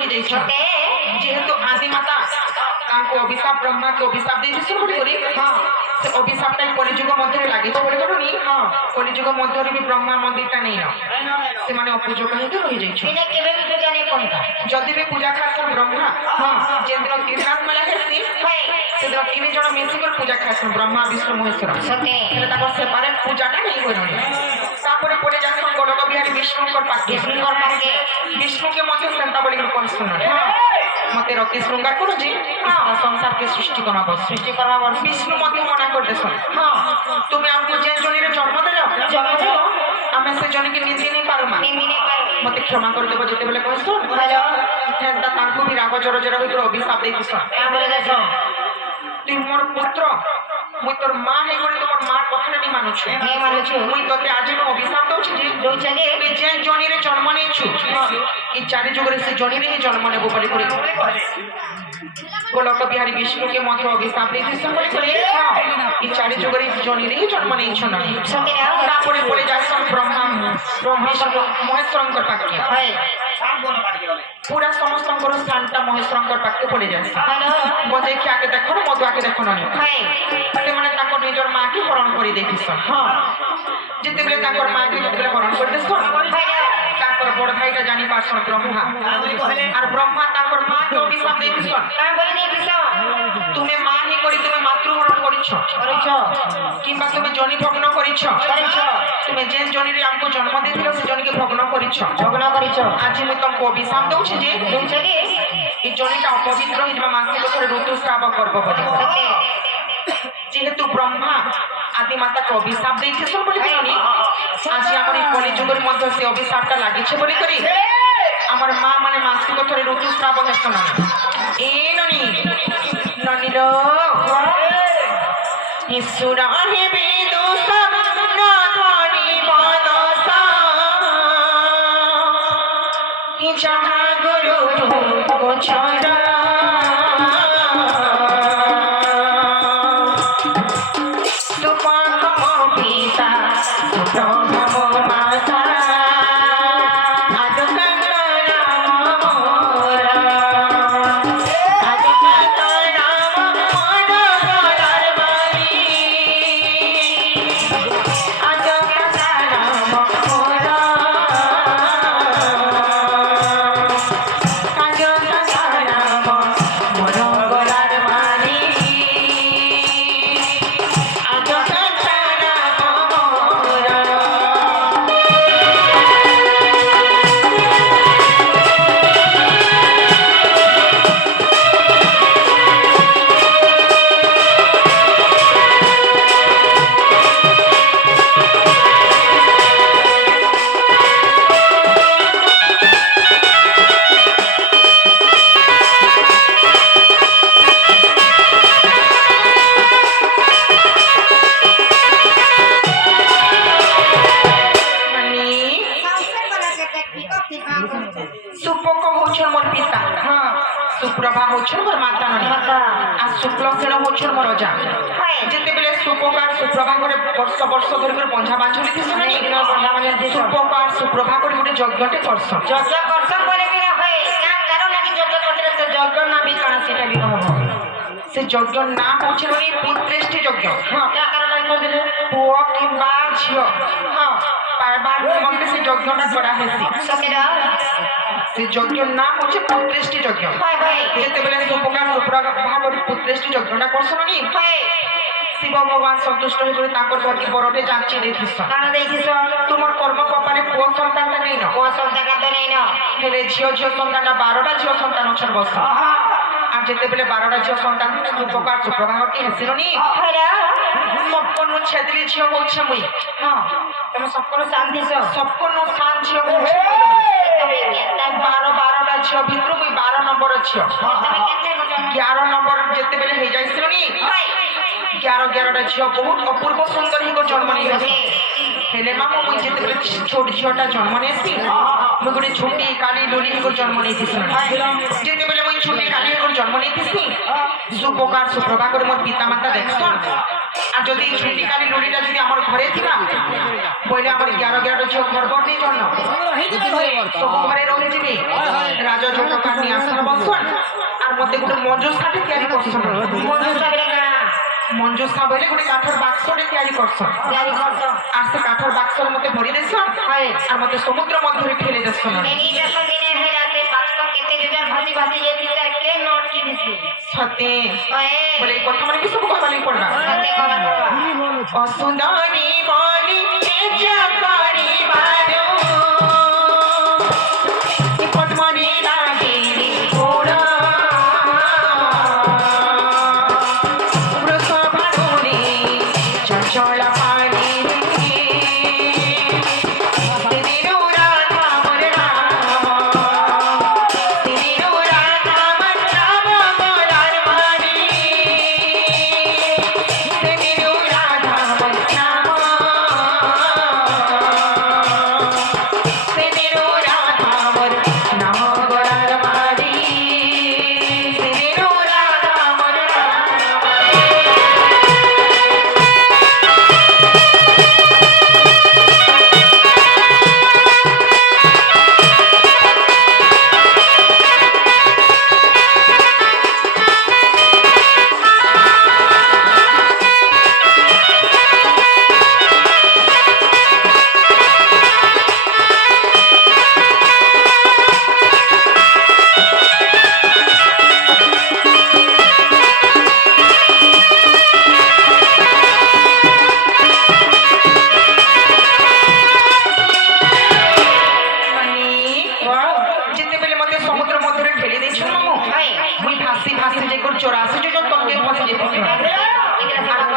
রহি যাইছ যেহেতু আদি মাতা তাଙ୍କୁ অভিশাপ ব্রহ্মাকে অভিশাপ ଦେଇছিল বলি করি সে অভিশাপটা কলিযুগ মধ্যে লাগিছে বলি করুনি কলিযুগ মধ্যে বি ব্রহ্মা মন্দিরটা নেই না ସେମାନେ ଅପୂଜକ ହେଇକି ରହିଯାଇଛୁ ଯଦି ବି ପୂଜା ଖାଇସନ୍ ବ୍ରହ୍ମା ଯେଦିନ ତିନିରାତ ମେଳା ହେସି ସେଦିନ ତିନି ଜଣ ମିଶିକରି ପୂଜା ଖାଇସନ୍ ବ୍ରହ୍ମା ବିଷ୍ଣୁ ମହେଶ୍ୱର ହେଲେ ତାଙ୍କର ସେପାରେଟ ପୂଜାଟା ନେଇ ହୁଏନି ତାପରେ ପରେ ଯାସନ୍ ଗୋଲକ ବିହାରୀ ବିଷ୍ଣୁଙ୍କର ପାଖେ ବିଷ୍ଣୁକେ ମଧ୍ୟ ସେନ୍ତା ବୋଲିକରି କହିସନ୍ মতে রতি শৃঙ্গার করুছি সংসারকে সৃষ্টি করা বিষ্ণু মধ্যে মনা করতেছন তুমি আমাকে যে জনিরে জন্ম দেল আমি সে জনকে নিজে নেই পারমা মতে ক্ষমা করে দেব যেতেবেলে কইছো হেন্তা তাঙ্কু বি রাগ জর জর হইতো অভিশাপ দেইছস তুই মোর পুত্র মুই তোর মা হে করে তোমার মার কথা নি মানুছু মুই তোকে আজ অভিশাপ দউছি যে তুই যে জনিরে জন্ম নেইছু এই চারি যুগরে সে জনিরে হি জন্ম নেব বলি করে গোলক বিহারী বিষ্ণুকে মধ্যে অভিশাপ দিয়েছিস বলি করে এই চারি যুগরে জনিরে হি জন্ম নেইছ না তারপরে পড়ে যাসন ব্রহ্মা মহেশ্বরঙ্কর পাখে পুরা সমস্তঙ্কর স্থানটা মহেশ্বরঙ্কর পাখে পড়ে যাচ্ছে বজে কি আগে দেখো না মধু আগে দেখো না ସେମାନେ ତାଙ୍କ ନିଜର ମାକେ ହରଣ କରି ଦେଖିଛନ୍ ଯେତେବେଳେ ତାଙ୍କର ମାକେ ଯେତେବେଳେ ହରଣ କରି ଦେଖଛନ୍ ତାଙ୍କର ବଡ ଭାଇଟା ଜାଣି ପାରଛନ୍ ବ୍ରହ୍ମା আর ব্রহ্মা তাଙ୍କର মাকে অভিশাপ ଦେଇଛନ୍ তুমি মা হি করি তুমি মাতৃহরণ করিছ কিংবা তুমি জনি ভগ্ন করিছ তুমি যে জনিরে আমকো জন্ম ଦେଇଥିଲ ସେ জনিকে ভগ্ন করিছ আজি মুই তমকো অভিশাপ দউছি যে এই জনিটা অপবিত্র হইবা মাসিক থরে ঋতুস্রাব করব বলি যেহেতু ব্রহ্মা আদি মাতাকে অভিশাপ দিয়েছে বলি করি আজি আমার এই কলিযুগের মধ্যে সে অভিশাপটা লাগিছে বলি করি আমার মা মানে মাসিক থরে ঋতুস্রাব হেছ না এ ননি ননির ইসুরা হেবে দোসা না ধরি বদসা যাহা গুরু গোচরা সুপ্রভা হচ্ছেন মোর মাতা ননি আর শুক্লসেন হচ্ছেন মোর অজা যেতেবেলে সুপকার সুপ্রভা করে বর্ষ ধরে করে বঞ্ঝা বাঁচুলি দিছে না সুপকার সুপ্রভা করে গোটে যজ্ঞটে করছন যজ্ঞ করছন বলে কি না ভাই কারণ নাকি যজ্ঞ করতে সে যজ্ঞ না বি কারণ সেটা বি হবো সে যজ্ঞ নাম হচ্ছে ননি পুত্রেষ্টি যজ্ঞ কা কারণ লাগি দিলে পুଅ কিংবা ঝিও পাইবার নিমন্তে সে যজ্ঞটা করা হেসি সকেরা সে যজ্ঞর নাম হচ্ছে পুত্রেষ্টি যজ্ঞ যেতেবেলে সুপকার সুপ্রভা করে পুত্রেষ্টি যজ্ঞটা করছন নি শিব ভগবান সন্তুষ্ট হয়ে করে তাঁকর ঘরকে বড়টে যাচ্ছি দেখিস তোমার কর্ম কপালে পুଅ সন্তানটা নেই না হেলে ঝিও সন্তানটা 12টা ঝিও সন্তান অছন বস আর যেতেবেলে 12টা ঝিও সন্তান সুপকার সুপ্রভা ঘরকে হেসিল নি সবকনু ছেদরি ঝিও হচ্ছে মুই তুমি সবকনু শান্তি সবকনু শান ঝিও হচ্ছে 12টা ঝিও ভিতর মুই 12 নম্বর ঝিও 11 নম্বর যেতেবেলে হয়ে যাইছিল নি 11টা ঝিও বহুত অপূর্ব সুন্দর হিগো জন্ম নিয়েছে হেলে মামু মুই যেতেবেলে ছোট ঝিওটা জন্ম নিয়েছি মুই গোটে ছুটি কালি লুলি হিগো জন্ম নিয়েছি যেতেবেলে মুই ছুটি কালি হিগো জন্ম নিয়েছি সুপকার সুপ্রভা করে মোর পিতা মাতা দেখছন আর যদি ছুটি কালি লুলিটা যদি আমার ঘরে থিবা বইলে আমার 11টা ঝিও ঘর বর নেই জন্ম সব ঘরে রয়ে যাবি রাজা ছোট কাঠ নিয়ে আসলে বসন আর মধ্যে গোটে মঞ্জুষাটি তৈরি করছন মঞ্জুষা বলে গোটে কাঠর বাক্সটি তৈরি করছন আর সে কাঠর বাক্সর মধ্যে ভরি দেছন আর মধ্যে সমুদ্র মধ্যে ঠেলে দেছন সত্যি বলে এই কথা মানে কি সব কথা লাগি পড়বা অসুন্দরী বলি যা করি বারো পদ্মনি লাগে রে গোড়া প্রসভানুরে চঞ্চল পানি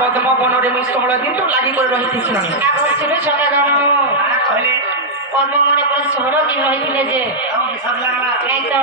পদ্ম বনরে মুই 16 দিন তো লাগি করে রহিতেছিল পদ্ম মনে করে 16 দিন রহিছিলে যে এই তো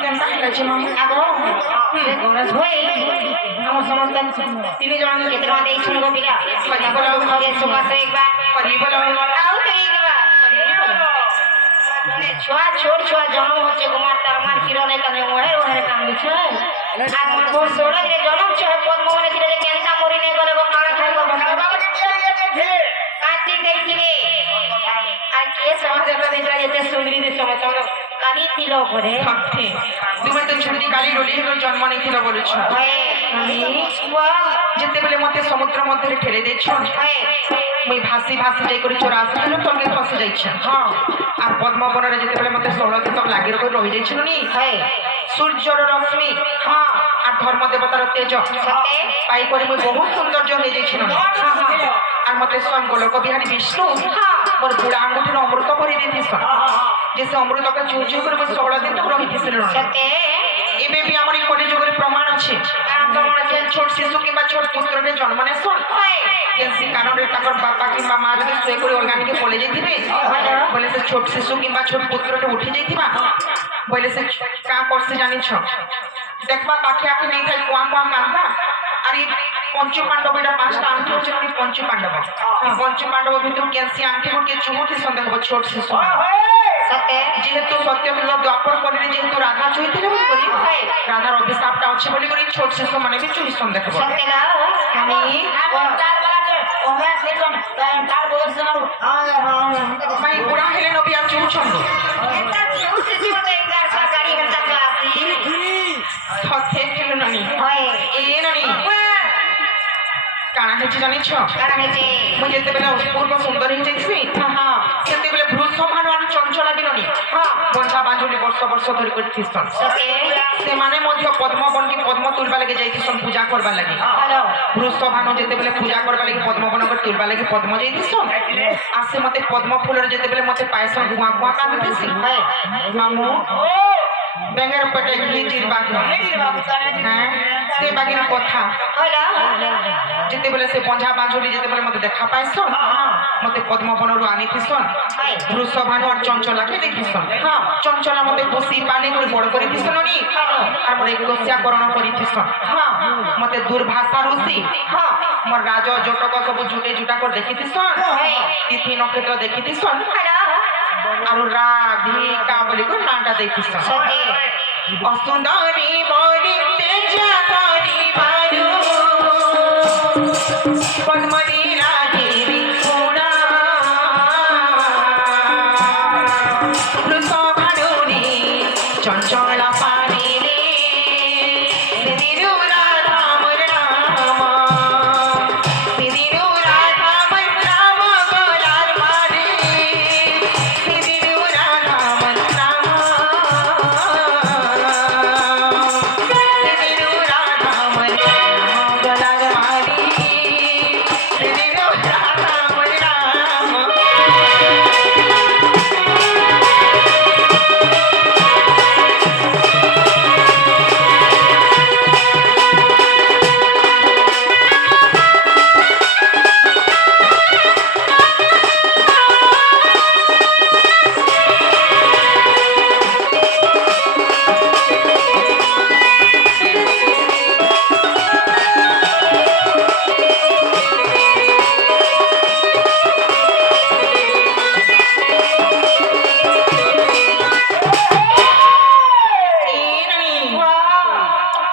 কেনটা খাইছে মামু গণেশ ভাই আমার সমস্ত তিনি জন কেতে মানে এই শুনবো বিলা পরি বলাও আগে সুমাস একবার পরি বলাও আও তো একবার ছুয়া ছোট ছুয়া জন্ম হচ্ছে কুমার তার মান কিরণে তানে ওহে কাম দিছে আর মোর 16 দিনে জন্ম ছয় পদ্ম মনে দিলে যে কেনটা মরি নে গলে গো কানা খাই গো কাটি দেইছিলে আর কে সমাজটা দেখা যেতে সুন্দরী দে সমাজ কালি দিল করে সত্যি তুমি তো ছুটি কালি রলি হলো জন্ম নেইছিল বলেছ আমি যেতেবেলে মতে সমুদ্র মধ্যে ঠেলে দিয়েছ মুই ভাসি ভাসি যাই করে চোরা আসছিল তলকে ফসে যাইছে হ্যাঁ আর পদ্মবনের যেতেবেলে মতে 16 দিন তো লাগি করে রহি যাইছিল নি সূর্যর রশ্মি হ্যাঁ আর ধর্ম দেবতার তেজ সত্যি পাই করে মুই বহু সৌন্দর্য হয়ে যাইছিল আর মতে স্বয়ং গোলক বিহারী বিষ্ণু মোর বুড়া আঙ্গুঠির অমৃত ভরি দিয়েছিস যে সে অমৃতকে চুর চুর করে 16 দিন তো রহিতেছিল সত্যি এবে বি আমার এই কলিযুগের প্রমাণ আছে ছোট শিশু কিংবা ছোট পুত্রকে জন্ম নেছন কেনসি কারণে তাকর বাপা কিংবা মা যদি শুয়ে করে অর্গানিকে বলে যাইতিবে বলে সে ছোট শিশু কিংবা ছোট পুত্রকে উঠি যাইতিবা বলে সে কা করছে জানিছ দেখবা পাখি আখি নেই তাই কুয়া কুয়া কান্দা আর এই পঞ্চ পাণ্ডব এটা 5টা আংটি হচ্ছে পঞ্চ পাণ্ডব পঞ্চ পাণ্ডব ভিতর কেনসি আংটি কে চুমুটি সন্দেহ ছোট শিশু যেহেতু সত্যমিল দ্বাপর কলিরে যেহেতু রাধা চৈতন্য বলি রাধার অভিশাপটা আছে বলি করে ছোট শিশু মানে কি চুরি সন্দেহ আমি ভাই বুড়া হেলে নবী আর চুর ছন্দ সত্যি খেলো নানি এ নানি কানা হয়েছে জানিছ মুই যেতেবেলে অপূর্ব সুন্দর হয়ে যাইছি সেতেবেলে ভ্রূসম্ভার আর চঞ্চলা বিননি বঞ্চা বাঁধুলি বর্ষ বর্ষ ধরে করতেছন সেমানে মধ্য পদ্মবন কি পদ্ম তুলবা লাগে যাইতেছন পূজা করবা লাগে ভ্রূসম্ভান যেতেবেলে পূজা করবা লাগে পদ্মবন করে তুলবা লাগে পদ্ম যাইতেছন আর সে মতে পদ্ম ফুলের যেতেবেলে মতে পায়সন গুয়া গুয়া কাঁদিতেছি মামু ব্যাঙের পেটে ঘিজির বাঘ হ্যাঁ সে বাঘের কথা যেতেবেলে সে বঞ্ঝা বাঁধুলি যেতেবেলে মতে দেখা পাইছন মতে পদ্মবনরু আনিথিছন বৃষভানু আর চঞ্চলাকে দেখিছন চঞ্চলা মতে বসি পানি করে বড় করে দিছন নি আর মতে গোস্যাকরণ করিথিছন মতে দুর্ভাষা ঋষি মোর রাজ জটক সবু জুটে জুটা করে দেখিথিছন তিথি নক্ষত্র দেখিথিছন আর রাধিকা বলি করে নামটা দেখিছন অসুন্দরী বলিতে যা করি বারু পদ্মনি রাধে বিপুরা বৃষভানুরে চঞ্চলা पानिले सिदिनु राधा मोर नाम सिदिनु राधा मोर नाम गोलार मारे सिदिनु राधा मोर नाम सिदिनु राधा मोर नाम गोलार मारे सिदिनु राधा मोर नाम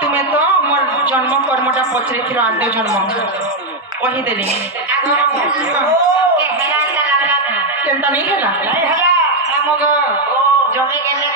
तुमे तो मोर जन्म कर्मटा पचरे थिलो आद्य जन्म कही देली के हेरान लागला केनता नहीं होला नहीं हला हमग जमे गेले